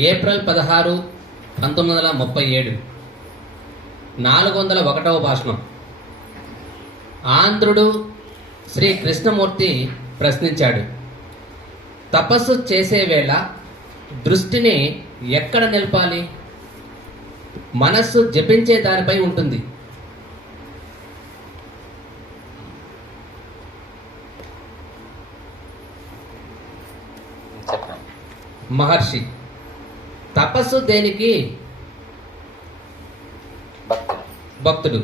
April 16, 1937 401వ భాషణం. ఆంధ్రుడు శ్రీ కృష్ణమూర్తి ప్రశ్నించాడు, తపస్సు చేసే వేళ దృష్టిని ఎక్కడ నిలపాలి? మనస్సు జపించే దానిపై ఉంటుంది. మహర్షి, తపస్సు దేనికి? భక్తుడు.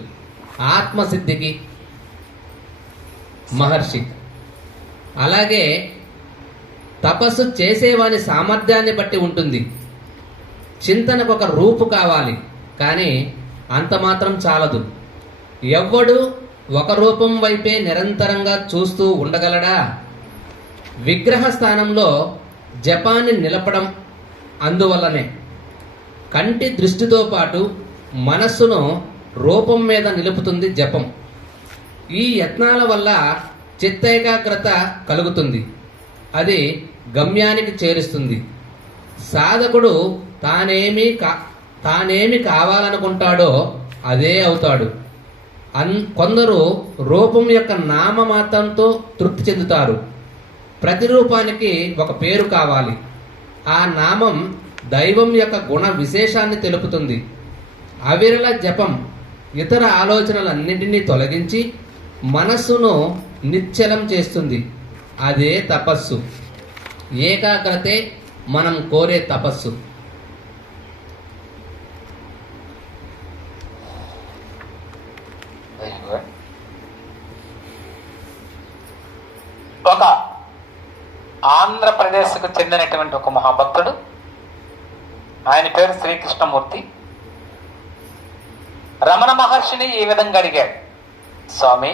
ఆత్మసిద్ధికి. మహర్షి, అలాగే తపస్సు చేసేవాని సామర్థ్యాన్ని బట్టి ఉంటుంది. చింతనకు ఒక రూపు కావాలి, కానీ అంత మాత్రం చాలదు. ఎవ్వడు ఒక రూపం వైపే నిరంతరంగా చూస్తూ ఉండగలడా? విగ్రహ స్థానంలో జపాన్ని నిలపడం అందువల్లనే. కంటి దృష్టితో పాటు మనస్సును రూపం మీద నిలుపుతుంది జపం. ఈ యత్నాల వల్ల చిత్తేకాగ్రత కలుగుతుంది. అది గమ్యానికి చేరుస్తుంది. సాధకుడు తానేమి కావాలనుకుంటాడో అదే అవుతాడు. కొందరు రూపం యొక్క నామమాత్రంతో తృప్తి చెందుతారు. ప్రతి రూపానికి ఒక పేరు కావాలి. ఆ నామం దైవం యొక్క గుణ విశేషాన్ని తెలుపుతుంది. అవిరల జపం ఇతర ఆలోచనలన్నింటినీ తొలగించి మనస్సును నిశ్చలం చేస్తుంది. అదే తపస్సు. ఏకాగ్రతే మనం కోరే తపస్సు. ఒక ఆంధ్రప్రదేశ్కు చెందినటువంటి ఒక మహాభక్తుడు, ఆయన పేరు శ్రీకృష్ణమూర్తి, రమణ మహర్షిని ఈ విధంగా అడిగాడు, స్వామి,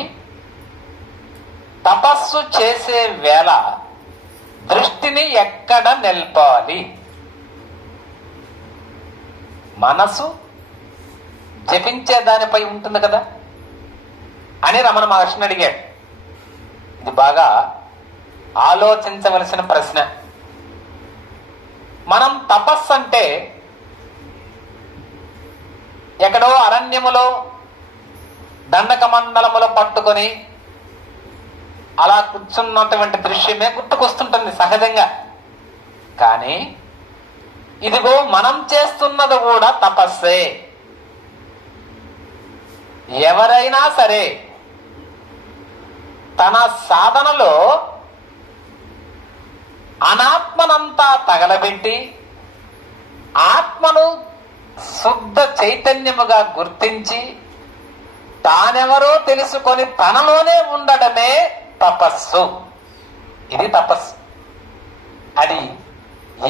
తపస్సు చేసే వేళ దృష్టిని ఎక్కడ నిలపాలి? మనసు జపించే దానిపై ఉంటుంది కదా అని రమణ మహర్షిని అడిగాడు. ఇది బాగా ఆలోచించవలసిన ప్రశ్న. మనం తపస్సు అంటే ఎక్కడో అరణ్యములో దండకమండలములో పట్టుకొని అలా కూర్చున్నటువంటి దృశ్యమే గుర్తుకొస్తుంటుంది సహజంగా. కానీ ఇదిగో మనం చేస్తున్నది కూడా తపస్సే. ఎవరైనా సరే తన సాధనలో అనాత్మనంతా తగలబెట్టి ఆత్మను శుద్ధ చైతన్యముగా గుర్తించి తానెవరో తెలుసుకొని తనలోనే ఉండడమే తపస్సు. ఇది తపస్సు. అది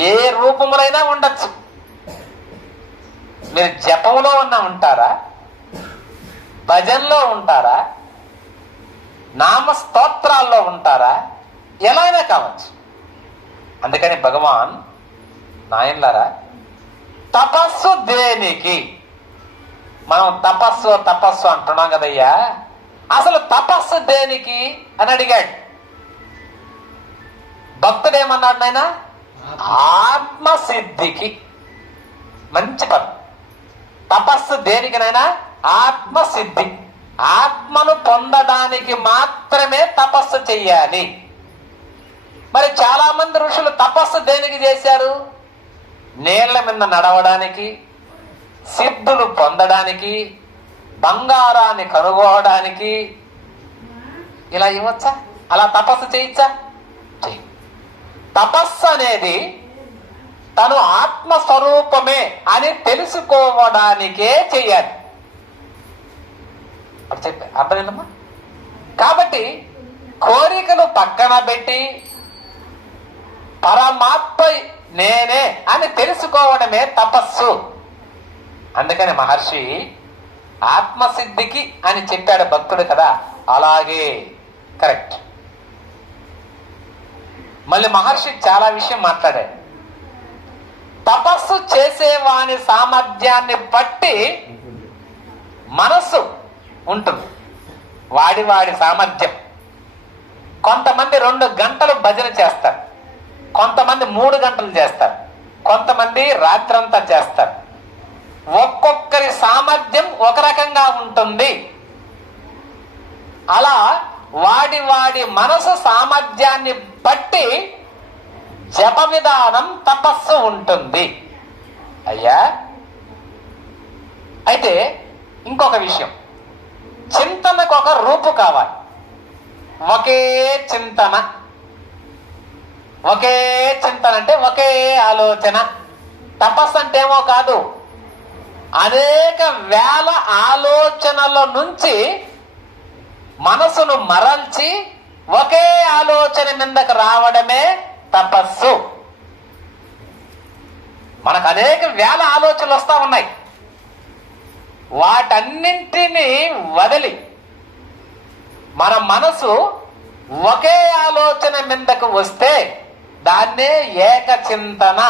ఏ రూపములైనా ఉండొచ్చు. మీరు జపంలో ఉంటారా, భజనలో ఉంటారా, నామస్తోత్రాల్లో ఉంటారా, ఎలా అయినా కావచ్చు. అందుకని భగవాన్ నాయన్లారా, తపస్సు దేనికి? మనం తపస్సు అంటున్నాం కదయ్యా, అసలు తపస్సు దేనికి అని అడిగాడు. భక్తుడేమన్నాడు నాయన? ఆత్మసిద్ధికి. మంచి పదం. తపస్సు దేనికి నాయనా? ఆత్మసిద్ధి. ఆత్మను పొందడానికి మాత్రమే తపస్సు చెయ్యాలి. మరి చాలా మంది ఋషులు తపస్సు దేనికి చేశారు? నీళ్ల మీద నడవడానికి, సిద్ధులు పొందడానికి, బంగారాన్ని కనుగోవడానికి. ఇలా ఇవ్వచ్చా? అలా తపస్సు చేయొచ్చా? చెయ్యి. తపస్సు అనేది తను ఆత్మస్వరూపమే అని తెలుసుకోవడానికే చెయ్యాలి. చెప్పా అర్థమేనమ్మా? కాబట్టి కోరికలు పక్కన పెట్టి పరమాత్మ నేనే అని తెలుసుకోవడమే తపస్సు. అందుకని మహర్షి ఆత్మసిద్ధికి అని చెప్పాడు భక్తుడు కదా, అలాగే కరెక్ట్. మళ్ళీ మహర్షి చాలా విషయం మాట్లాడాడు. తపస్సు చేసేవాని సామర్థ్యాన్ని బట్టి మనస్సు ఉంటుంది. వాడి సామర్థ్యం. కొంతమంది 2 గంటలు భజన చేస్తారు, కొంతమంది 3 గంటలు చేస్తారు, కొంతమంది కొంతమంది రాత్రంతా చేస్తారు. ఒక్కొక్కరి సామర్థ్యం ఒక రకంగా ఉంటుంది. అలా వాడి వాడి మనసు సామర్థ్యాన్ని బట్టి జప విధానం, తపస్సు ఉంటుంది. అయ్యా, అయితే ఇంకొక విషయం, చింతనకు ఒక రూపు కావాలి. ఒకే చింతన అంటే ఒకే ఆలోచన. తపస్సు అంటే ఏమో కాదు, అనేక వేల ఆలోచనల నుంచి మనసును మరల్చి ఒకే ఆలోచన మీదకు రావడమే తపస్సు. మనకు అనేక వేల ఆలోచనలు వస్తా ఉన్నాయి. వాటన్నింటినీ వదిలి మన మనసు ఒకే ఆలోచన మీదకు వస్తే దాన్నే ఏకచింతన,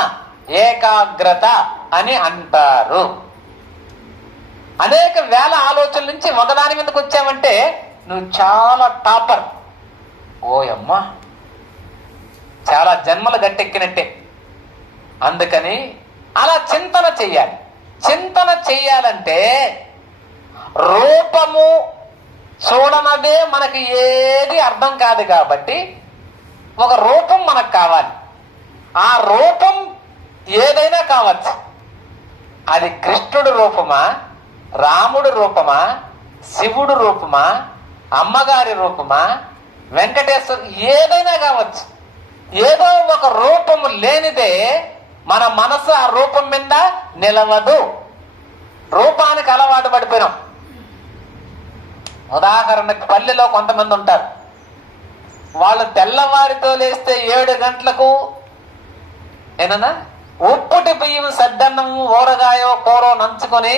ఏకాగ్రత అని అంటారు. అనేక వేల ఆలోచనల నుంచి ఒకదాని మీదకి వచ్చావంటే నువ్వు చాలా టాపర్. ఓయమ్మా, చాలా జన్మలు గట్టెక్కినట్టే. అందుకని అలా చింతన చెయ్యాలి. చింతన చెయ్యాలంటే రూపము చూడనదే మనకి ఏది అర్థం కాదు కాబట్టి ఒక రూపం మనకు కావాలి. ఆ రూపం ఏదైనా కావచ్చు. అది కృష్ణుడు రూపమా, రాముడు రూపమా, శివుడు రూపమా, అమ్మగారి రూపమా, వెంకటేశ్వర, ఏదైనా కావచ్చు. ఏదో ఒక రూపము లేనిదే మన మనసు ఆ రూపం మీద నిలవదు. రూపానికి అలవాటు పడిపోయినాం. ఉదాహరణకు పల్లెలో కొంతమంది ఉంటారు. వాళ్ళు తెల్లవారితో లేస్తే 7 గంటలకు ఏనన్నా ఉప్పుటి బియ్యం, సద్దన్నము, ఊరగాయో కూరో నంచుకొని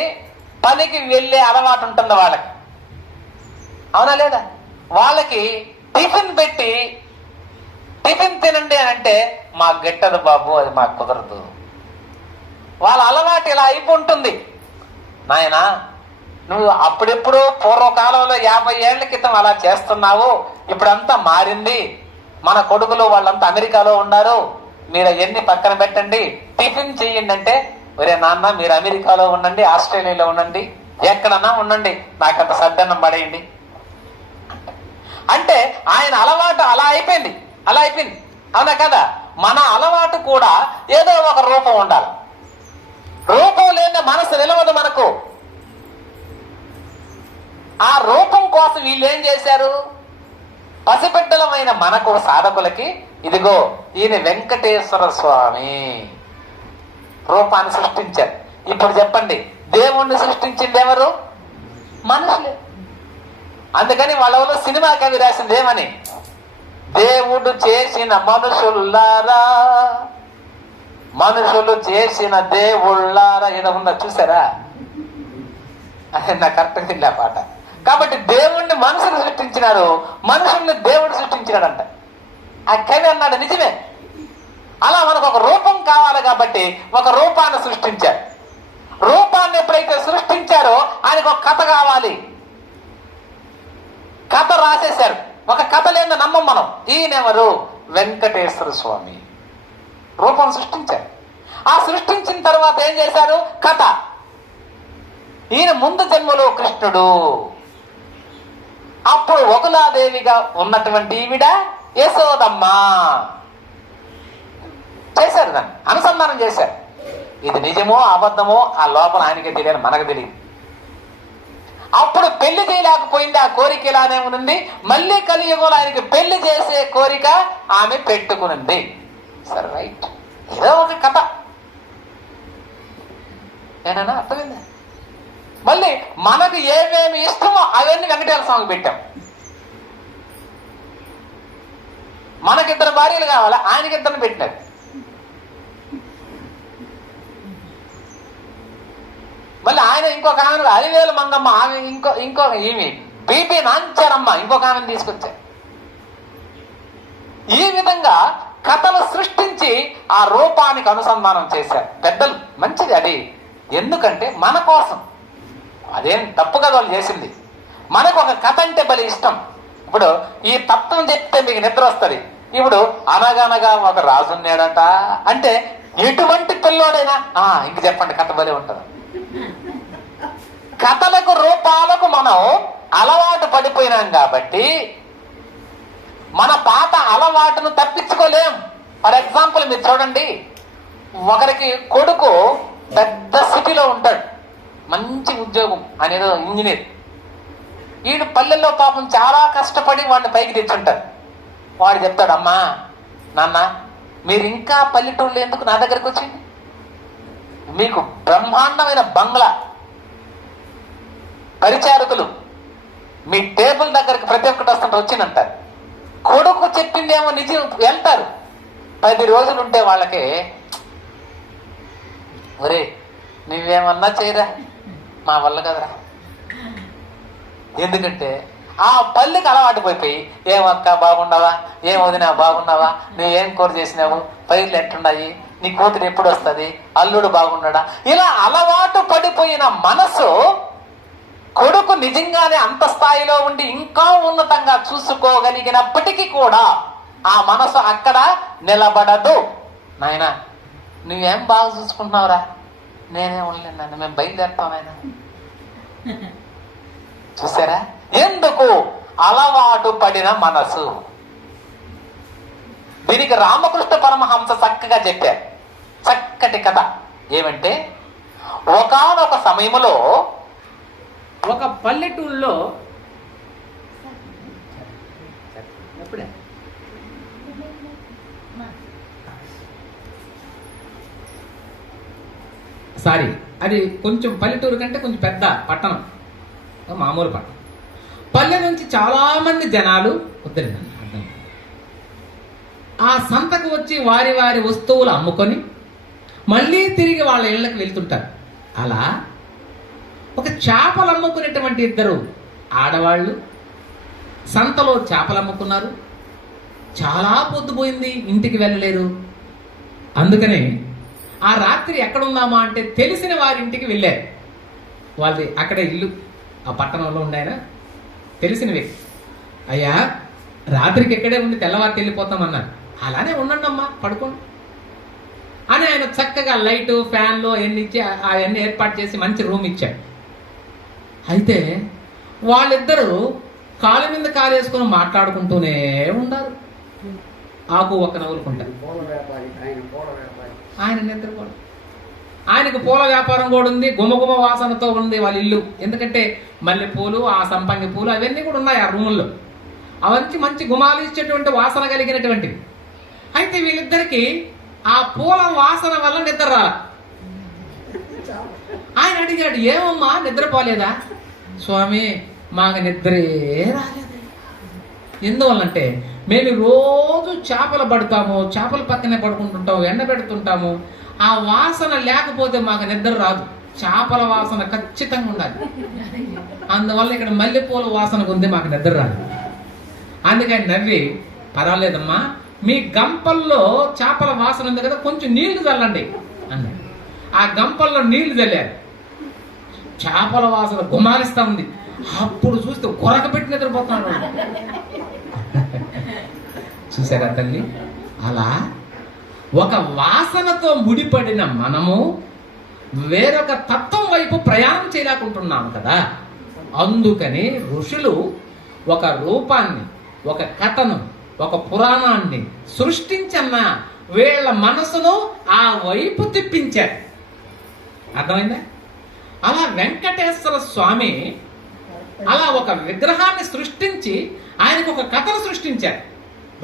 పనికి వెళ్ళే అలవాటు ఉంటుంది వాళ్ళకి. అవునా లేదా? వాళ్ళకి టిఫిన్ పెట్టి టిఫిన్ తినండి అని అంటే మాకు గిట్టదు బాబు, అది మాకు కుదరదు. వాళ్ళ అలవాటు ఇలా అయిపోతుంది. నాయనా, నువ్వు అప్పుడెప్పుడు పూర్వకాలంలో 50 ఏళ్ల క్రితం అలా చేస్తున్నావు, ఇప్పుడంతా మారింది. మన కొడుకులు వాళ్ళంతా అమెరికాలో ఉన్నారు, మీరు అవన్నీ పక్కన పెట్టండి, టిఫిన్ చెయ్యండి అంటే, ఒరే నాన్న, మీరు అమెరికాలో ఉండండి, ఆస్ట్రేలియాలో ఉండండి, ఎక్కడన్నా ఉండండి, నాకంత సద్దన్నం పడేయండి అంటే ఆయన అలవాటు అలా అయిపోయింది. అవునా కదా? మన అలవాటు కూడా ఏదో ఒక రూపం ఉండాలి. రూపం లేని మనసు నిలవదు మనకు. ఆ రూపం కోసం వీళ్ళు ఏం చేశారు? పసిబిడ్డలమైన మనకు సాధకులకి, ఇదిగో ఈయన వెంకటేశ్వర స్వామి రూపాన్ని సృష్టించారు. ఇప్పుడు చెప్పండి, దేవుణ్ణి సృష్టించింది ఎవరు? మనుషులే. అందుకని వాళ్ళ సినిమా కవి రాసింది ఏమని? దేవుడు చేసిన మనుషుల్లారా, మనుషులు చేసిన దేవుళ్ళారా. ఏదో ఉందా చూసారా? నాకు కరెక్ట్గా తెలియదు ఆ పాట. కాబట్టి దేవుణ్ణి మనుషులు సృష్టించినారు, మనుషుల్ని దేవుడు సృష్టించినాడంట. ఆ కవి అన్నాడు, నిజమే. అలా మనకు ఒక రూపం కావాలి కాబట్టి ఒక రూపాన్ని సృష్టించారు. రూపాన్ని ఎప్పుడైతే సృష్టించారో ఆయనకు ఒక కథ కావాలి. కథ రాసేశారు. ఒక కథ లేని నమ్మం మనం. ఈయనెవరు? వెంకటేశ్వర స్వామి. రూపం సృష్టించారు. ఆ సృష్టించిన తర్వాత ఏం చేశారు? కథ. ఈయన ముందు జన్మలో కృష్ణుడు, అప్పుడు ఒకలాదేవిగా ఉన్నటువంటి ఈవిడ యశోదమ్మ. చేశారు, దాన్ని అనుసంధానం చేశారు. ఇది నిజమో అబద్ధమో ఆ లోపల ఆయనకే తెలియదు, మనకు తెలియదు. అప్పుడు పెళ్లి చేయలేకపోయింది, ఆ కోరిక ఇలానే ఉంది. మళ్ళీ కలియుగంలో ఆయనకి పెళ్లి చేసే కోరిక ఆమె పెట్టుకునింది. సరే, రైట్, ఏదో ఒక కథ. ఏనా అర్థమైందా? మళ్ళీ మనకు ఏమేమి ఇష్టమో అవన్నీ వెంకటేశ్వర స్వామికి పెట్టాం. మనకిద్దరు భార్యలు కావాలా, ఆయనకిద్దరిని పెట్టినారు. మళ్ళీ ఆయన ఇంకొక ఆమె అలివేలు మంగమ్మ, ఆమె ఇంకో ఈమె బీపీ నాంచారమ్మ, ఇంకొక ఆమెను తీసుకొచ్చారు. ఈ విధంగా కథలు సృష్టించి ఆ రూపానికి అనుసంధానం చేశారు పెద్దలు. మంచిది అది. ఎందుకంటే మన కోసం, అదేం తప్పు కదా వాళ్ళు చేసింది. మనకు ఒక కథ అంటే బలి ఇష్టం. ఇప్పుడు ఈ తత్వం చెప్తే మీకు నిద్ర వస్తుంది. ఇప్పుడు అనగనగా ఒక రాజున్నాడట అంటే ఎటువంటి పిల్లోడైనా ఇంక చెప్పండి, కథ భలే ఉంటుంది. కథలకు రూపాలకు మనం అలవాటు పడిపోయినాం కాబట్టి మన పాత అలవాటును తప్పించుకోలేం. ఫర్ ఎగ్జాంపుల్ మీరు చూడండి, ఒకరికి కొడుకు పెద్ద సిటీలో ఉంటాడు, మంచి ఉద్యోగం అనేది ఇంజనీర్. వీడు పల్లెల్లో పాపం చాలా కష్టపడి వాడిని పైకి తెచ్చుంటారు. వాడు చెప్తాడు, అమ్మా నాన్న మీరు ఇంకా పల్లెటూళ్ళు ఎందుకు నా దగ్గరికి వచ్చింది, మీకు బ్రహ్మాండమైన బంగ్లా, పరిచారకులు మీ టేబుల్ దగ్గరికి ప్రతి ఒక్కటి వస్తుంటే వచ్చిందంటారు. కొడుకు చెప్పిందేమో నిజం, వెళ్తారు. 10 రోజులు ఉంటే వాళ్ళకి, ఒరే నువ్వేమన్నా చేయరా, మా వల్ల కదరా. ఎందుకంటే ఆ పల్లెకి అలవాటు పోయిపోయి, ఏమక్క బాగున్నావా, ఏం వదినా బాగున్నావా, నువ్వేం కూర చేసినావు, పైర్లు ఎట్టున్నాయి, నీ కూతురు ఎప్పుడు వస్తుంది, అల్లుడు బాగున్నాడా, ఇలా అలవాటు పడిపోయిన మనసు కొడుకు నిజంగానే అంత స్థాయిలో ఉండి ఇంకా ఉన్నతంగా చూసుకోగలిగినప్పటికీ కూడా ఆ మనసు అక్కడ నిలబడదు. నాయనా నువ్వేం బాగా చూసుకుంటున్నావురా, నేనే ఉండలేను నాయన, మేము బయలుదేరుతాం నాయన. చూసారా, ఎందుకు? అలవాటు పడిన మనసు. దీనికి రామకృష్ణ పరమహంస చక్కగా చెప్పారు, చక్కటి కథ. ఏమంటే, ఒకానొక సమయంలో ఒక పల్లెటూళ్ళలో సారీ అది కొంచెం పల్లెటూరు కంటే కొంచెం పెద్ద పట్టణం, మామూలు పట్టణం. పల్లె నుంచి చాలా మంది జనాలు వద్దరండి అర్థం, ఆ సంతకు వచ్చి వారి వారి వస్తువులు అమ్ముకొని మళ్ళీ తిరిగి వాళ్ళ ఇళ్ళకి వెళ్తుంటారు. అలా ఒక చేపలు అమ్ముకునేటువంటి 2 ఆడవాళ్ళు సంతలో చేపలు అమ్ముకున్నారు. చాలా పొద్దుపోయింది, ఇంటికి వెళ్ళలేరు. అందుకని ఆ రాత్రి ఎక్కడున్నామా అంటే తెలిసిన వారి ఇంటికి వెళ్ళారు. వాళ్ళది అక్కడ ఇల్లు, ఆ పట్టణంలో ఉండాయన తెలిసిన వ్యక్తి. అయ్యా రాత్రికి ఎక్కడే ఉండి తెల్లవారికి వెళ్ళిపోతామన్నారు. అలానే ఉండండి అమ్మా, పడుకోండి అని ఆయన చక్కగా లైటు ఫ్యాన్లు అవన్నీ ఇచ్చి అవన్నీ ఏర్పాటు చేసి మంచి రూమ్ ఇచ్చాడు. అయితే వాళ్ళిద్దరూ కాలు మీద కాలు వేసుకుని మాట్లాడుకుంటూనే ఉన్నారు. ఆకు ఒక్క నవ్వులుకుంటారు. ఆయన నిద్రపోడు. ఆయనకు పూల వ్యాపారం కూడా ఉంది, గుమగుమ వాసనతో ఉంది వాళ్ళ ఇల్లు. ఎందుకంటే మల్లెపూలు, ఆ సంపంగి పూలు అవన్నీ కూడా ఉన్నాయి ఆ రూముల్లో. అవన్నీ మంచి గుమాలు ఇచ్చేటువంటి వాసన కలిగినటువంటివి. అయితే వీళ్ళిద్దరికి ఆ పూల వాసన వల్ల నిద్ర రాల. ఆయన అడిగాడు, ఏమమ్మా నిద్రపోలేదా? స్వామి మాకు నిద్రే రాలేదు. ఎందువల్లంటే మేము రోజు చేపలు పడతాము, చేపల పక్కనే పడుకుంటుంటాము, ఎండ పెడుతుంటాము. ఆ వాసన లేకపోతే మాకు నిద్ర రాదు. చేపల వాసన ఖచ్చితంగా ఉండాలి. అందువల్ల ఇక్కడ మల్లెపూల వాసన ఉంది, మాకు నిద్ర రాదు. అందుకని నవ్వి, పర్వాలేదమ్మా మీ గంపల్లో చేపల వాసన ఉంది కదా, కొంచెం నీళ్లు చల్లండి అన్నాడు. ఆ గంపల్లో నీళ్లు చల్లారు. చేపల వాసన గుమాలిస్తా ఉంది. అప్పుడు చూస్తే కొరక పెట్టి నిద్రపోతున్నాడు. చూసారా తల్లి, అలా ఒక వాసనతో ముడిపడిన మనము వేరొక తత్వం వైపు ప్రయాణం చేయలేకుంటున్నాము కదా. అందుకని ఋషులు ఒక రూపాన్ని, ఒక కథను, ఒక పురాణాన్ని సృష్టించన్న వీళ్ళ మనసును ఆ వైపు తిప్పించారు. అర్థమైందా? అలా వెంకటేశ్వర స్వామి అలా ఒక విగ్రహాన్ని సృష్టించి ఆయనకు ఒక కథను సృష్టించారు.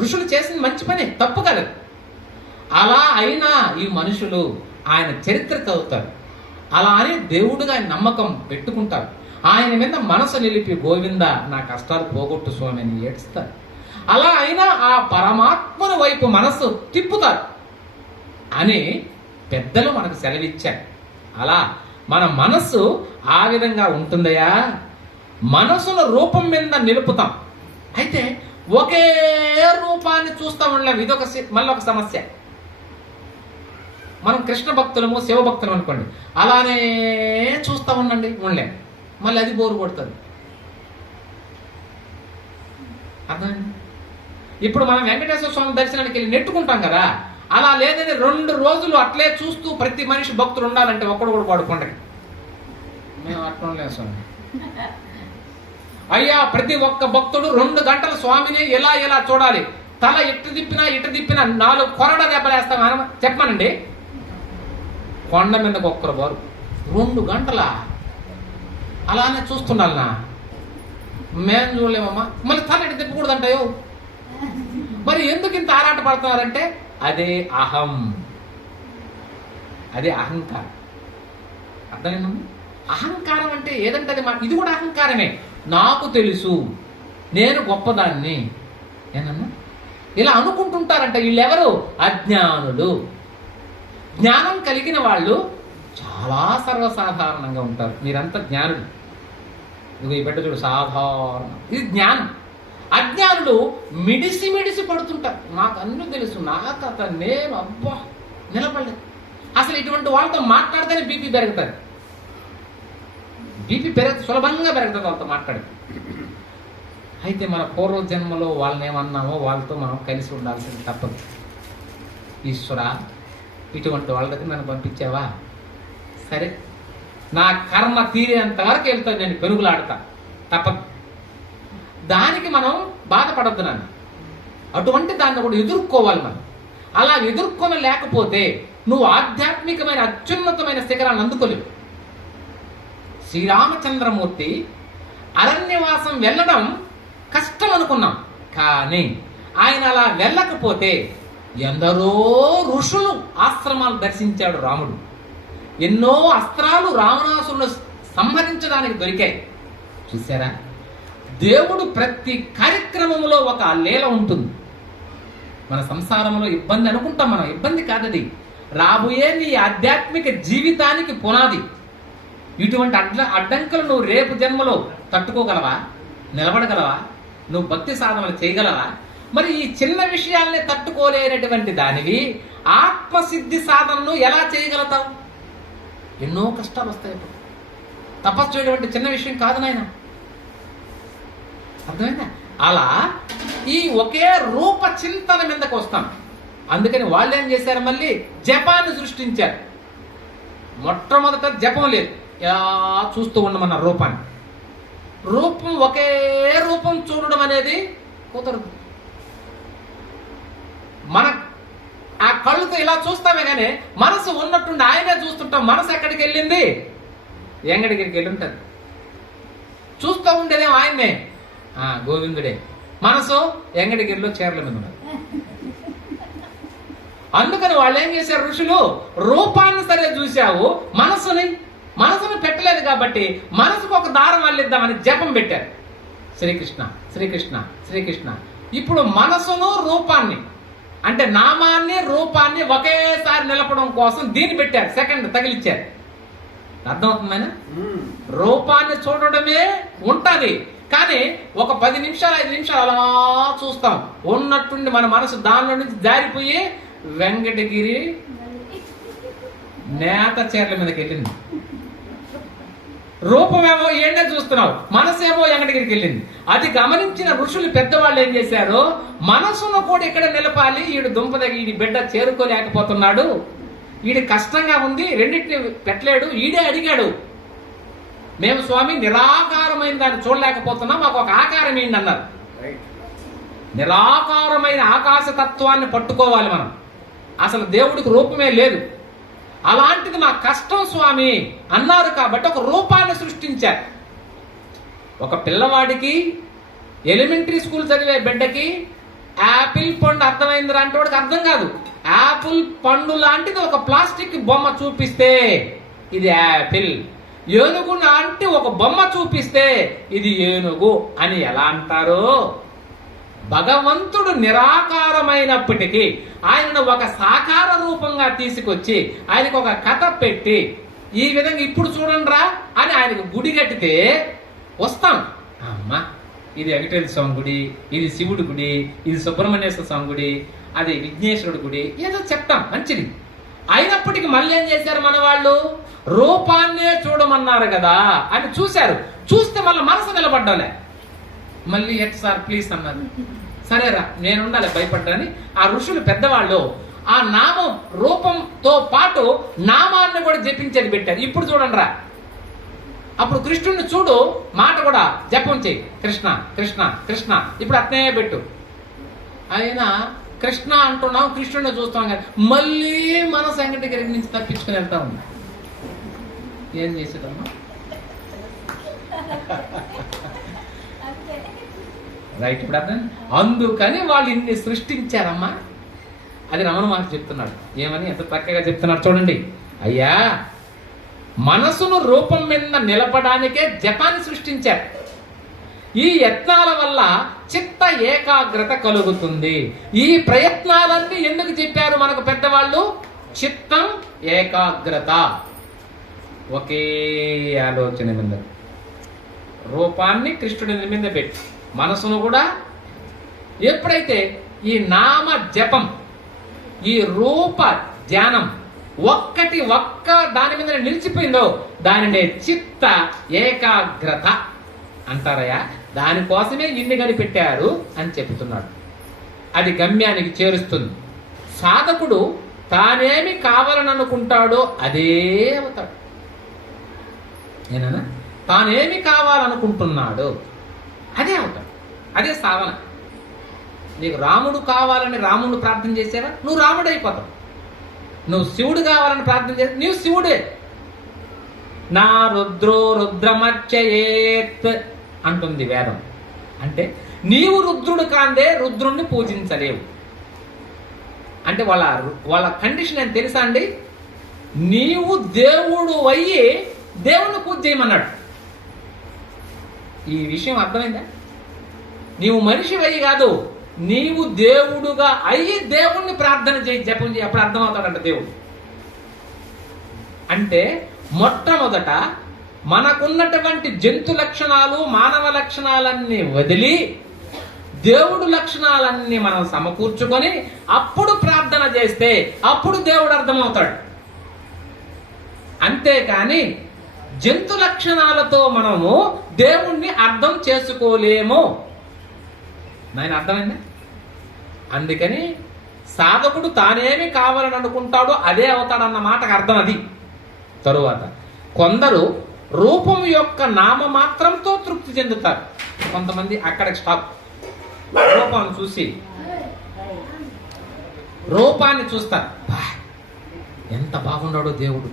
ఋషులు చేసిన మంచి పని, తప్పు కాదు. అలా అయినా ఈ మనుషులు ఆయన చరిత్ర చదువుతారు. అలా అని దేవుడుగా నమ్మకం పెట్టుకుంటారు. ఆయన మీద మనసు నిలిపి, గోవింద నా కష్టాలు పోగొట్టు స్వామి అని ఏడుస్తారు. అలా అయినా ఆ పరమాత్మని వైపు మనసు తిప్పుతారు అని పెద్దలు మనకు సెలవిచ్చారు. అలా మన మనస్సు ఆ విధంగా ఉంటుందయా. మనసును రూపం మీద నిలుపుతాం. అయితే ఒకే రూపాన్ని చూస్తూ ఉండలేము. ఇదొక మళ్ళీ ఒక సమస్య. మనం కృష్ణ భక్తులము, శివ భక్తులం అనుకోండి, అలానే చూస్తూ ఉండండి, ఉండలేము. మళ్ళీ అది బోరు కొడుతుంది. అర్థమైంది? ఇప్పుడు మనం వెంకటేశ్వర స్వామి దర్శనానికి వెళ్ళి నెట్టుకుంటాం కదా, అలా లేదని 2 రోజులు అట్లే చూస్తూ ప్రతి మనిషి భక్తులు ఉండాలంటే ఒక్కడు కూడా పడుకోండి. మేము అట్లా లేదు స్వామి. అయ్యా ప్రతి ఒక్క భక్తుడు 2 గంటలు స్వామిని ఎలా చూడాలి. తల ఇటు తిప్పినా 4 కొరడ దెబ్బలేస్తాం చెప్పమనండి. కొండ మీదకి ఒక్కరు బారు 2 గంటల అలానే చూస్తుండాలనా? మేము చూడలేమమ్మా. మళ్ళీ తల ఇటు తిప్పకూడదంటాయో. మరి ఎందుకు ఇంత ఆరాట పడుతున్నారంటే అదే అహం, అదే అహంకారం. అర్థమైందమ్మా? అహంకారం అంటే ఏదంటే అది ఇది కూడా అహంకారమే. నాకు తెలుసు, నేను గొప్పదాన్ని ఏనన్నా ఇలా అనుకుంటుంటారంట. వీళ్ళెవరు? అజ్ఞానులు. జ్ఞానం కలిగిన వాళ్ళు చాలా సర్వసాధారణంగా ఉంటారు. మీరంతా జ్ఞానులు. ఇదిగో ఈ బిడ్డ చూడు సాధారణ, ఇది జ్ఞానం. అజ్ఞానులు మిడిసి పడుతుంటారు. నాకు అన్నీ తెలుసు, నా కథ, నేను అబ్బా నిలబడలేదు. అసలు ఇటువంటి వాళ్ళతో మాట్లాడితేనే బీపీ పెరుగుతుంది. బీపీ సులభంగా పెరుగుతుంది వాళ్ళతో మాట్లాడితే. అయితే మన పూర్వజన్మలో వాళ్ళని ఏమన్నామో వాళ్ళతో మనం కలిసి ఉండాల్సింది తప్పదు. ఈశ్వరా, ఇటువంటి వాళ్ళ దగ్గర నన్ను పంపించావా, సరే నా కర్మ తీరేంత వరకు వెళ్తాను, నేను పెరుగులాడతా, తప్పదు. దానికి మనం బాధపడద్దు. నన్ను అటువంటి దాన్ని కూడా ఎదుర్కోవాలి మనం. అలా ఎదుర్కొని లేకపోతే నువ్వు ఆధ్యాత్మికమైన అత్యున్నతమైన శిఖరాన్ని అందుకోలేవు. శ్రీరామచంద్రమూర్తి అరణ్యవాసం వెళ్ళడం కష్టం అనుకున్నాం, కానీ ఆయన అలా వెళ్ళకపోతే ఎందరో ఋషులు ఆశ్రమాలు దర్శించాడు రాముడు. ఎన్నో అస్త్రాలు రావణాసురులను సంహరించడానికి దొరికాయి. చూసారా? దేవుడు ప్రతి కార్యక్రమంలో ఒక లీల ఉంటుంది. మన సంసారంలో ఇబ్బంది అనుకుంటాం మనం, ఇబ్బంది కాదది. రాబోయే నీ ఆధ్యాత్మిక జీవితానికి పునాది. ఇటువంటి అడ్డంకులు నువ్వు రేపు జన్మలో తట్టుకోగలవా? నిలబడగలవా? నువ్వు భక్తి సాధనలు చేయగలవా? మరి ఈ చిన్న విషయాల్ని తట్టుకోలేనటువంటి దానివి ఆత్మసిద్ధి సాధనను ఎలా చేయగలుగుతావు? ఎన్నో కష్టాలు వస్తాయి. తపస్సు చేయడం చిన్న విషయం కాదు నాయన, అర్థమైందా? అలా ఈ ఒకే రూప చింతన మీదకి వస్తాం. అందుకని వాళ్ళు ఏం చేశారు? మళ్ళీ జపాన్ని సృష్టించారు. మొట్టమొదట జపం లేదు, చూస్తూ ఉండమన్న రూపాన్ని. రూపం ఒకే రూపం చూడడం అనేది కుదరదు. మన ఆ కళ్ళుతో ఇలా చూస్తామే కానీ మనసు ఉన్నట్టుండి ఆయనే చూస్తుంటాం. మనసు ఎక్కడికి వెళ్ళింది? ఎంగడిగిరికి వెళ్ళి ఉంటుంది. చూస్తూ ఉండేదేమో ఆయన్నే, గోవిందుడే. మనసు ఎంగడిగిరిలో చీరల మీద ఉన్నది. అందుకని వాళ్ళు ఏం చేశారు ఋషులు? రూపాన్ని సరే చూశావు, మనసును పెట్టలేదు కాబట్టి మనసుకు ఒక దారం అల్లిద్దామని జపం పెట్టారు. శ్రీకృష్ణ శ్రీకృష్ణ శ్రీకృష్ణ. ఇప్పుడు మనసును రూపాన్ని అంటే నామాన్ని రూపాన్ని ఒకేసారి నిలపడం కోసం దీన్ని పెట్టారు, సెకండ్ తగిలిచ్చారు. అర్థమవుతుందని? రూపాన్ని చూడడమే ఉంటది, కానీ ఒక 10 నిమిషాలు 5 నిమిషాలు అలా చూస్తాం. ఉన్నట్టుండి మన మనసు దానిలో నుంచి జారిపోయి వెంకటగిరి నేత చీరల మీదకి వెళ్ళింది. రూపమేమో ఏంటో చూస్తున్నావు, మనసేమో వెంకటగిరికి వెళ్ళింది. అది గమనించిన ఋషులు పెద్దవాళ్ళు ఏం చేశారు? మనసును కూడా ఇక్కడ నిలపాలి. ఈడు దుంపదగి ఈడి బిడ్డ చేరుకోలేకపోతున్నాడు, ఈడి కష్టంగా ఉంది, రెండింటిని పెట్టలేడు. ఈడే అడిగాడు, మేము స్వామి నిరాకారమైన దాన్ని చూడలేకపోతున్నాం, మాకు ఒక ఆకారం ఏంటి అన్నారు. నిరాకారమైన ఆకాశతత్వాన్ని పట్టుకోవాలి మనం. అసలు దేవుడికి రూపమే లేదు. అలాంటిది మా కష్టం స్వామి అన్నారు కాబట్టి ఒక రూపాన్ని సృష్టించారు. ఒక పిల్లవాడికి ఎలిమెంటరీ స్కూల్ చదివే బిడ్డకి యాపిల్ పండు అర్థమైందిరా అంటే వాడికి అర్థం కాదు. యాపిల్ పండు లాంటిది ఒక ప్లాస్టిక్ బొమ్మ చూపిస్తే ఇది యాపిల్, ఏనుగు లాంటి ఒక బొమ్మ చూపిస్తే ఇది ఏనుగు అని ఎలా అంటారు? భగవంతుడు నిరాకారమైనప్పటికీ ఆయనను ఒక సాకార రూపంగా తీసుకొచ్చి ఆయనకు ఒక కథ పెట్టి ఈ విధంగా ఇప్పుడు చూడండిరా అని ఆయనకు గుడి కట్టితే వస్తాం. అమ్మా ఇది వెంకటేశ్వర స్వామి గుడి, ఇది శివుడి గుడి, ఇది సుబ్రహ్మణ్యేశ్వర స్వామి గుడి, అది విఘ్నేశ్వరుడి గుడి, ఏదో చెప్తాం మంచిది. అయినప్పటికీ మళ్ళీ ఏం చేశారు మన వాళ్ళు? రూపాన్నే చూడమన్నారు కదా అని చూశారు. చూస్తే మళ్ళీ మనసు నిలబడ్డాలే. మళ్ళీ ఎట్ సార్ ప్లీజ్ అన్నారు. సరేరా నేను ఉండాలి భయపడ్డాని ఆ ఋషులు పెద్దవాళ్ళు ఆ నామం రూపంతో పాటు నామాన్ని కూడా జపించేది పెట్టారు. ఇప్పుడు చూడండి రా, అప్పుడు కృష్ణుడిని చూడు, మాట కూడా జపం చేయి, కృష్ణ కృష్ణ కృష్ణ. ఇప్పుడు అట్నే పెట్టు. ఆయన కృష్ణ అంటున్నాం, కృష్ణుడిని చూస్తాం కానీ మళ్ళీ మన సంగతి దగ్గర నుంచి తప్పించుకుని వెళ్తా ఉంది. ఏం చేసేదమ్మా? రైట్. ఇప్పుడు అర్థం. అందుకని వాళ్ళు ఇన్ని సృష్టించారమ్మా. అది రమణ మహర్షి చెప్తున్నాడు. ఏమని ఎంత చక్కగా చెప్తున్నాడు చూడండి. అయ్యా, మనసును రూపం మీద నిలపడానికే జపాన్ని సృష్టించారు. ఈ యత్నాల వల్ల చిత్త ఏకాగ్రత కలుగుతుంది. ఈ ప్రయత్నాలన్నీ ఎందుకు చెప్పారు మనకు పెద్దవాళ్ళు? చిత్తం ఏకాగ్రత, ఒకే ఆలోచన మీద, రూపాన్ని కృష్ణుడి మీద పెట్టి మనసును కూడా ఎప్పుడైతే ఈ నామ జపం, ఈ రూప ధ్యానం ఒక్క దాని మీద నిలిచిపోయిందో దానినే చిత్త ఏకాగ్రత అంటారయ్యా. దానికోసమే ఇన్ని కనిపెట్టారు అని చెప్తున్నాడు. అది గమ్యానికి చేరుస్తుంది. సాధకుడు తానేమి కావాలని అనుకుంటాడో అదే అవుతాడు. ఏనా? తానేమి కావాలనుకుంటున్నాడు అదే అవుతాడు. అదే సాధన. నీకు రాముడు కావాలని రాముడు ప్రార్థన చేసావా, నువ్వు రాముడు అయిపోతావు. నువ్వు శివుడు కావాలని ప్రార్థన చేస్తే నీవు శివుడే. నా రుద్రో రుద్రమర్చయేత్ అంటుంది వేదం. అంటే నీవు రుద్రుడు కాందే రుద్రుణ్ణి పూజించలేవు. అంటే వాళ్ళ కండిషన్ ఏం తెలుసా అండి? నీవు దేవుడు అయ్యి దేవుణ్ణి పూజ చేయమన్నాడు. ఈ విషయం అర్థమైందా? నీవు మనిషి అయ్యి కాదు, నీవు దేవుడుగా అయ్యి దేవుణ్ణి ప్రార్థన చేయి, జపం చేయి. అప్పుడు అర్థమవుతాడంట దేవుడు. అంటే మొట్టమొదట మనకున్నటువంటి జంతు లక్షణాలు, మానవ లక్షణాలన్నీ వదిలి దేవుడు లక్షణాలన్నీ మనం సమకూర్చుకొని అప్పుడు ప్రార్థన చేస్తే అప్పుడు దేవుడు అర్థమవుతాడు. అంతేకాని జంతు లక్షణాలతో మనము దేవుణ్ణి అర్థం చేసుకోలేము. నాయన అర్థమైందా? అందుకని సాధకుడు తానేమి కావాలని అనుకుంటాడో అదే అవుతాడన్న మాటకు అర్థం అది. తరువాత కొందరు రూపం యొక్క నామమాత్రంతో తృప్తి చెందుతారు. కొంతమంది అక్కడికి స్టాప్. రూపాన్ని చూసి రూపాన్ని చూస్తారు, ఎంత బాగున్నాడో దేవుడు,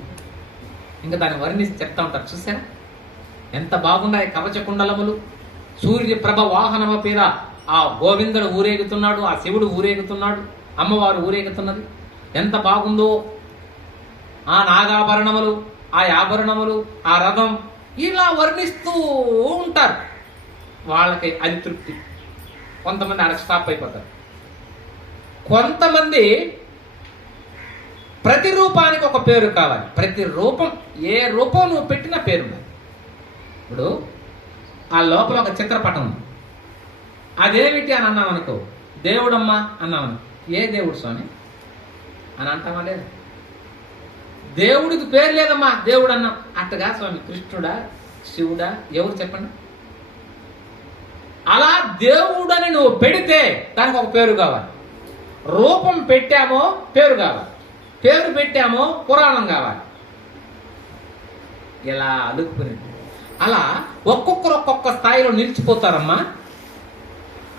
ఇంకా దాన్ని వర్ణించి చెప్తా ఉంటారు. చూసారా ఎంత బాగున్నాయి కవచ కుండలములు, సూర్య ప్రభ వాహనమ పేర ఆ గోవిందుడు ఊరేగుతున్నాడు, ఆ శివుడు ఊరేగుతున్నాడు, అమ్మవారు ఊరేగుతున్నది, ఎంత బాగుందో. ఆ నాగాభరణములు, ఆ ఆభరణములు, ఆ రథం, ఇలా వర్ణిస్తూ ఉంటారు. వాళ్ళకి అది తృప్తి. కొంతమంది అక్కడ స్టాప్ అయిపోతారు. కొంతమంది ప్రతి రూపానికి ఒక పేరు కావాలి. ప్రతి రూపం, ఏ రూపం నువ్వు పెట్టిన పేరు. ఇప్పుడు ఆ లోపల ఒక చిత్రపటం ఉంది, అదేమిటి అని అన్నాం అనుకో, దేవుడమ్మా అన్నామను, ఏ దేవుడు స్వామి అని అంటామా? లేదు. దేవుడికి పేరు లేదమ్మా, దేవుడు అన్నాం. అట్టగా స్వామి కృష్ణుడా, శివుడా, ఎవరు చెప్పండి? అలా దేవుడని నువ్వు పెడితే దానికి ఒక పేరు కావాలి. రూపం పెట్టామో పేరు కావాలి, పేరు పెట్టామో పురాణం కావాలి. ఇలా అలుపుకుని అలా ఒక్కొక్కరు ఒక్కొక్క స్థాయిలో నిలిచిపోతారమ్మా.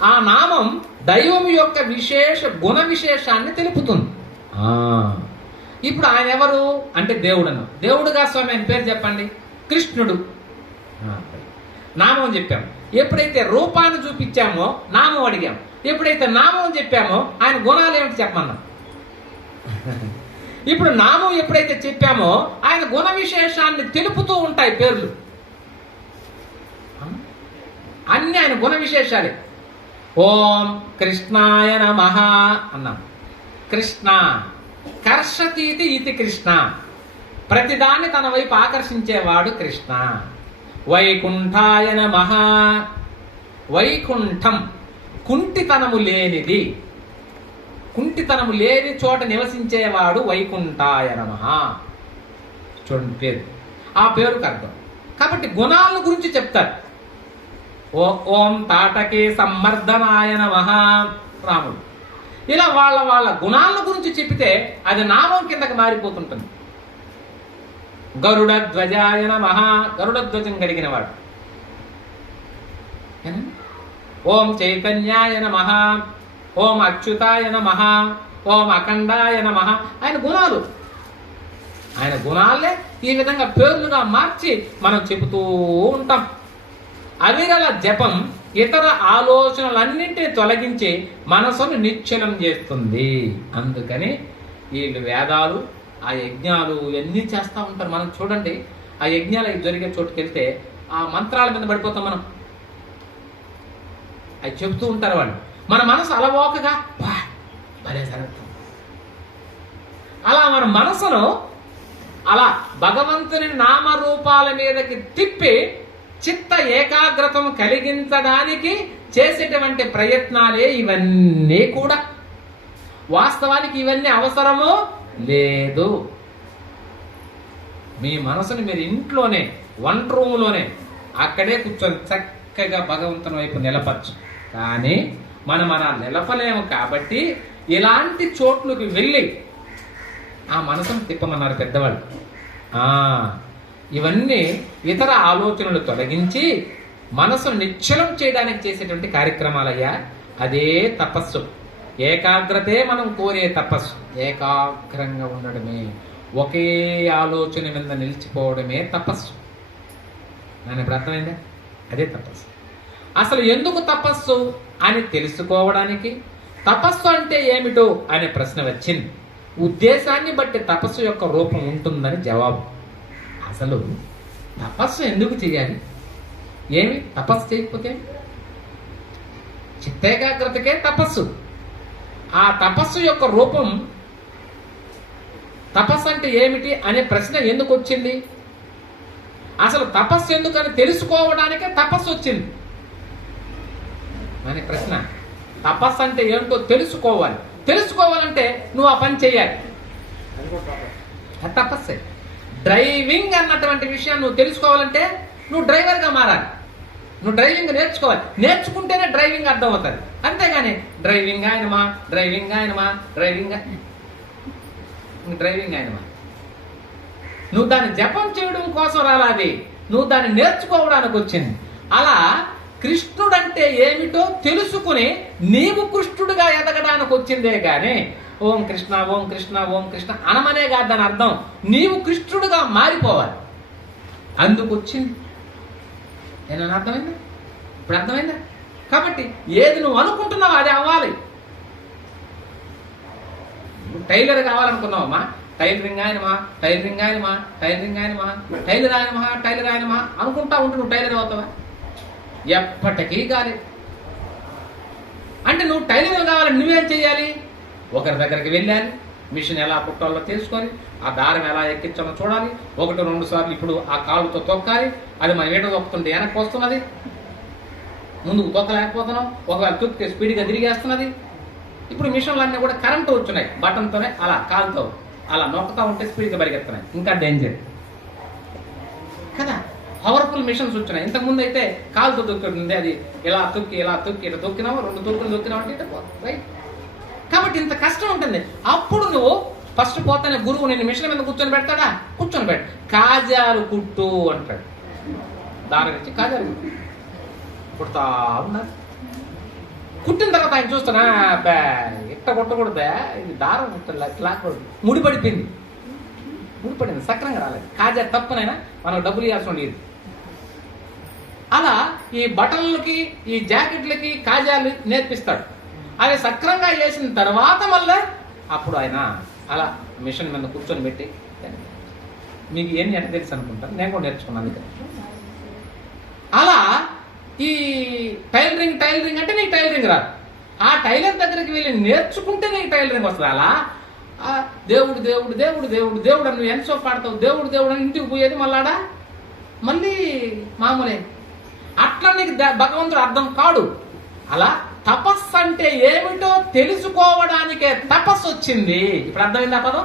ఆ నామం దైవం యొక్క విశేష గుణ విశేషాన్ని తెలుపుతుంది. ఇప్పుడు ఆయన ఎవరు అంటే దేవుడు అన్నాం. దేవుడుగా స్వామి ఆయన పేరు చెప్పండి, కృష్ణుడు. నామం చెప్పాము. ఎప్పుడైతే రూపాన్ని చూపించామో నామం అడిగాము. ఎప్పుడైతే నామం చెప్పామో ఆయన గుణాలు ఏమిటి చెప్పమన్నాం. ఇప్పుడు నామం ఎప్పుడైతే చెప్పామో ఆయన గుణ విశేషాన్ని తెలుపుతూ ఉంటాయి పేర్లు. అన్ని ఆయన గుణ విశేషాలే. ఓం కృష్ణాయ నమః అన్నాం. కృష్ణ కర్షతీతి ఇతి కృష్ణ, ప్రతిదాన్ని తన వైపు ఆకర్షించేవాడు కృష్ణ. వైకుంఠాయ నమః, వైకుంఠం కుంటితనము లేనిది, కుంటితనము లేని చోట నివసించేవాడు వైకుంఠాయ నమః. చూడండి పేరు, ఆ పేరుకు అర్థం. కాబట్టి గుణాల గురించి చెప్తారు. ఓం తాటకే సంవర్ధనాయ నమః రాముడు. ఇలా వాళ్ళ వాళ్ళ గుణాల గురించి చెప్పితే అది నామం కిందకి మారిపోతుంటుంది. గరుడ ధ్వజాయ నమః, గరుడ ధ్వజం కలిగిన వాడు. ఓం చైతన్యాయ నమః, ఓం అచ్యుతాయ నమః, ఓం అఖండాయ నమః. ఆయన గుణాలు, ఆయన గుణాలే ఈ విధంగా పేర్లుగా మార్చి మనం చెబుతూ ఉంటాం. అవిరల జపం ఇతర ఆలోచనలన్నింటినీ తొలగించి మనసును నిశ్చలం చేస్తుంది. అందుకని వీళ్ళు వేదాలు, ఆ యజ్ఞాలు ఇవన్నీ చేస్తూ ఉంటారు. మనం చూడండి, ఆ యజ్ఞాలు జరిగే చోటుకి వెళ్తే ఆ మంత్రాల మీద పడిపోతాం మనం. అవి చెబుతూ ఉంటారు వాళ్ళు. మన మనసు అలవోకగా భలే జరుగుతుంది. అలా మన మనసును అలా భగవంతుని నామరూపాల మీదకి తిప్పి చిత్త ఏకాగ్రతం కలిగించడానికి చేసేటువంటి ప్రయత్నాలే ఇవన్నీ కూడా. వాస్తవానికి ఇవన్నీ అవసరమో లేదు. మీ మనసుని మీరు ఇంట్లోనే, వన్ రూమ్లోనే అక్కడే కూర్చొని చక్కగా భగవంతుని వైపు నిలపచ్చు. కానీ మనం అలా నిలపలేము. కాబట్టి ఇలాంటి చోట్లకి వెళ్ళి ఆ మనసును తిప్పమన్నారు పెద్దవాళ్ళు. ఇవన్నీ ఇతర ఆలోచనలు తొలగించి మనసును నిశ్చలం చేయడానికి చేసేటువంటి కార్యక్రమాలయ్యా. అదే తపస్సు. ఏకాగ్రతే మనం కోరే తపస్సు. ఏకాగ్రంగా ఉండడమే, ఒకే ఆలోచన మీద నిలిచిపోవడమే తపస్సు. నన్ను ఇప్పుడు అర్థమైందా? అదే తపస్సు. అసలు ఎందుకు తపస్సు అని తెలుసుకోవడానికి తపస్సు అంటే ఏమిటో అనే ప్రశ్న వచ్చింది. ఉద్దేశాన్ని బట్టి తపస్సు యొక్క రూపం ఉంటుందని జవాబు. అసలు తపస్సు ఎందుకు చేయాలి? ఏమి తపస్సు చేయకపోతే? చిత్తేకాగ్రతకే తపస్సు. ఆ తపస్సు యొక్క రూపం, తపస్సు అంటే ఏమిటి అనే ప్రశ్న ఎందుకు వచ్చింది? అసలు తపస్సు ఎందుకని తెలుసుకోవడానికే తపస్సు వచ్చింది అనే ప్రశ్న. తపస్సు అంటే ఏంటో తెలుసుకోవాలి. తెలుసుకోవాలంటే నువ్వు ఆ పని చేయాలి. తపస్సే. డ్రైవింగ్ అన్నటువంటి విషయాన్ని నువ్వు తెలుసుకోవాలంటే నువ్వు డ్రైవర్గా మారాలి. నువ్వు డ్రైవింగ్ నేర్చుకోవాలి. నేర్చుకుంటేనే డ్రైవింగ్ అర్థం అవుతుంది. అంతేగాని డ్రైవింగ్ ఆయనమా, డ్రైవింగ్ ఆయనమా, డ్రైవింగ్ ఆయనమా. నువ్వు దాన్ని జపం చేయడం కోసం రాలాది, నువ్వు దాన్ని నేర్చుకోవడానికి వచ్చింది. అలా కృష్ణుడంటే ఏమిటో తెలుసుకుని నీవు కృష్ణుడిగా ఎదగడానికి వచ్చిందే గాని ఓం కృష్ణ ఓం కృష్ణ ఓం కృష్ణ అనమనే కాదు దాని అర్థం. నీవు కృష్ణుడిగా మారిపోవాలి. అందుకు వచ్చింది. ఏమన్నా అర్థమైందా? ఇప్పుడు అర్థమైందా? కాబట్టి ఏది నువ్వు అనుకుంటున్నావు అది అవ్వాలి. టైలర్ కావాలనుకున్నావమ్మా, టైలరింగ్ ఆయనమా, టైలరింగ్ ఆయనమా, టైలరింగ్ ఆయనమా, టైలర్ ఆయనమా, టైలర్ ఆయనమా అనుకుంటా ఉంటే నువ్వు టైలర్ అవుతావా? ఎప్పటికీ కాలేదు. అంటే నువ్వు టైలర్ కావాలని నువ్వేం చేయాలి? ఒకరి దగ్గరికి వెళ్ళాలి, మిషన్ ఎలా పుట్టాలో తెలుసుకొని ఆ దారం ఎలా ఎక్కించాలో చూడాలి. 1-2 సార్లు ఇప్పుడు ఆ కాళ్ళతో తొక్కాలి. అది మనం ఏటో తొక్కుతుంటే వెనక్కి వస్తున్నది, ముందుకు తొక్కలేకపోతున్నాం. ఒకవేళ తొక్కితే స్పీడ్గా తిరిగేస్తున్నది. ఇప్పుడు మిషన్లు అన్నీ కూడా కరెంటు వచ్చున్నాయి. బటన్తోనే అలా కాలుతో అలా నొక్కుతా ఉంటే స్పీడ్గా పరిగెత్తున్నాయి. ఇంకా డేంజర్ కదా. పవర్ఫుల్ మిషన్స్ వచ్చినాయి. ఇంతకుముందు అయితే కాలుతో తొక్కింది. అది ఇలా తొక్కి ఇలా తొక్కి ఇట్లా తొక్కినావు, 2 తొక్కులు తొక్కినావు అంటే రైట్. కాబట్టి ఇంత కష్టం ఉంటుంది. అప్పుడు నువ్వు ఫస్ట్ పోతానే గురువు నేను మిషన్ మీద కూర్చొని పెడతాడా? కూర్చొని పెట్ట. కాజాలు కుట్టు అంటాడు. దారం ఇచ్చి కాజాలు కుడతా ఉన్నారు. కుట్టిన తర్వాత ఆయన చూస్తున్నా ఇట్ట కొట్టకూడదా, ఇది దారం లాక్కూడదు, ముడిపడిపోయింది. ముడిపడింది, సక్రంగా రాలేదు. కాజా తప్పునైనా మనకు డబ్బులు ఇవ్వాల్సి ఉండేది. అలా ఈ బటన్లకి ఈ జాకెట్లకి కాజాలు నేర్పిస్తాడు. అవి సక్రంగా వేసిన తర్వాత మళ్ళీ అప్పుడు ఆయన అలా మిషన్ మీద కూర్చొని పెట్టి, మీకు ఏం ఎంత తెలుసు అనుకుంటాను, నేను కూడా నేర్చుకున్నాను. అందుకని అలా ఈ టైలరింగ్ అంటే నీకు టైలరింగ్ రాదు. ఆ టైలర్ దగ్గరికి వెళ్ళి నేర్చుకుంటే నీకు టైలరింగ్ వస్తుంది. అలా దేవుడు దేవుడు దేవుడు దేవుడు దేవుడు అని నువ్వు ఎంతో పాడతావు. దేవుడు దేవుడు అని ఇంటికి పోయేది మళ్ళాడా మళ్ళీ మామూలే. అట్లా నీకు భగవంతుడు అర్థం కాడు. అలా తపస్సు అంటే ఏమిటో తెలుసుకోవడానికే తపస్సు వచ్చింది. ఇప్పుడు అర్థమైందా పదం?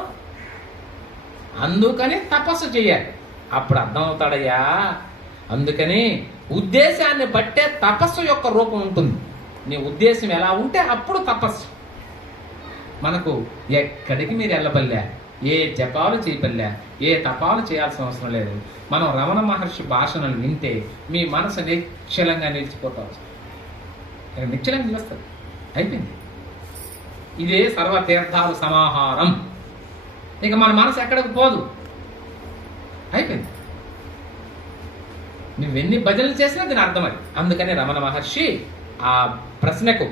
అందుకని తపస్సు చేయాలి. అప్పుడు అర్థమవుతాడయ్యా. అందుకని ఉద్దేశాన్ని బట్టే తపస్సు యొక్క రూపం ఉంటుంది. నీ ఉద్దేశం ఎలా ఉంటే అప్పుడు తపస్సు. మనకు ఎక్కడికి మీరు వెళ్ళబల్లే, ఏ జపాలు చేయబల్లే, ఏ తపాలు చేయాల్సిన అవసరం లేదు. మనం రమణ మహర్షి భాషణలు వింటే మీ మనసు నిశ్చలంగా నిలిచిపోతాం, నిశ్చలంగా నిలుస్తుంది. అయిపోయింది. ఇదే సర్వతీర్థాలు సమాహారం. ఇక మన మనసు ఎక్కడికి పోదు, అయిపోయింది. నువ్వెన్ని భజనలు చేసినా దీని అర్థం అది. అందుకని రమణ మహర్షి ఆ ప్రశ్నకు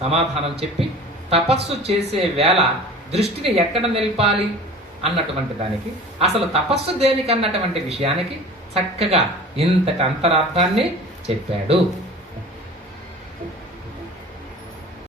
సమాధానం చెప్పి తపస్సు చేసే వేళ దృష్టిని ఎక్కడ నిలిపాలి అన్నటువంటి దానికి, అసలు తపస్సు దేనికి అన్నటువంటి విషయానికి చక్కగా ఇంతటి అంతరార్థాన్ని చెప్పాడు.